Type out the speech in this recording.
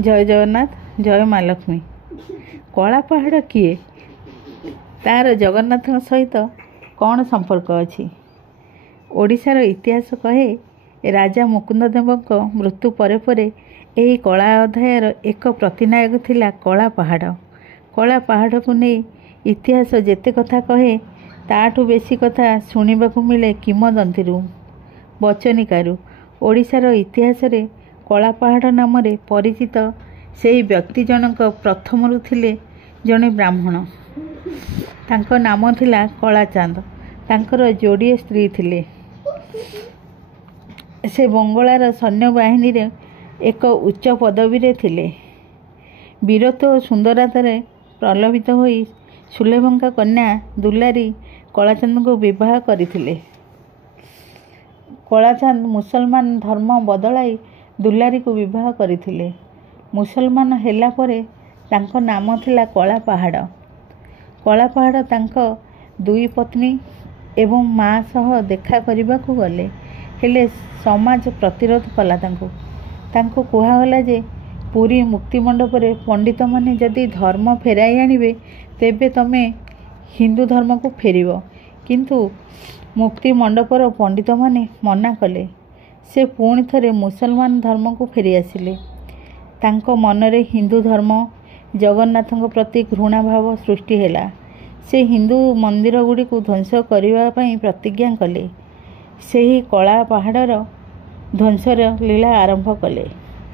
जय जगन्नाथ, जय माँ लक्ष्मी। कला पहाड़ किए, तार जगन्नाथ सहित कौन संपर्क अछि? ओडिशार इतिहास कहे राजा मुकुंददेवଙ୍କ मृत्यु परे परे एही कला अध्यायर एक प्रतिनायक थिला कला पहाड़। कला पहाड़ को नहीं इतिहास जेते कथा कहे ताठू बेसी कथा शुणिबाकू मिले किंवदंतीरू, बचनिकारु। ओडिशार इतिहास रे कला पहाड़ नाम रे परिचित सेही व्यक्ति जनक प्रथमरु थिले जने ब्राह्मण। तांको नाम थिला कलाचांद। तांकर जोड़िए स्त्री थिले। से बंगलार सैन्य बाहिनी रे एक उच्च पदवी रे थिले। वीरत्व और सुंदरता रे प्रलोभित होई सुलेभंका कन्या दुलारी कलाचांद को विवाह करथिले। कलाचांद मुसलमान धर्म बदलाई दुलारी को विवाह करथिले। मुसलमान हेला परे तांको नाम थिला कला पहाड़। कला पहाड़ तांको दुई पत्नी एवं माँ सह देखा करने को गले, हेले समाज प्रतिरोध कला। तांको कुहागला जे पुरी मुक्ति मंडप रे पंडित माने जदि धर्म फेराई आनिबे तेबे तमे हिंदू धर्म को फेरिबो, किंतु मुक्ति मंडपर पंडित माने मना कले। से पुणी थरे मुसलमान धर्म को फेरी आसिले। तांको मनरे हिंदू धर्म जगन्नाथों प्रति घृणा भाव सृष्टि हैला। से हिंदू मंदिर गुड़ी को ध्वंस करने प्रतिज्ञा कले। से ही कला पहाड़र ध्वंसर लीला आरंभ कले।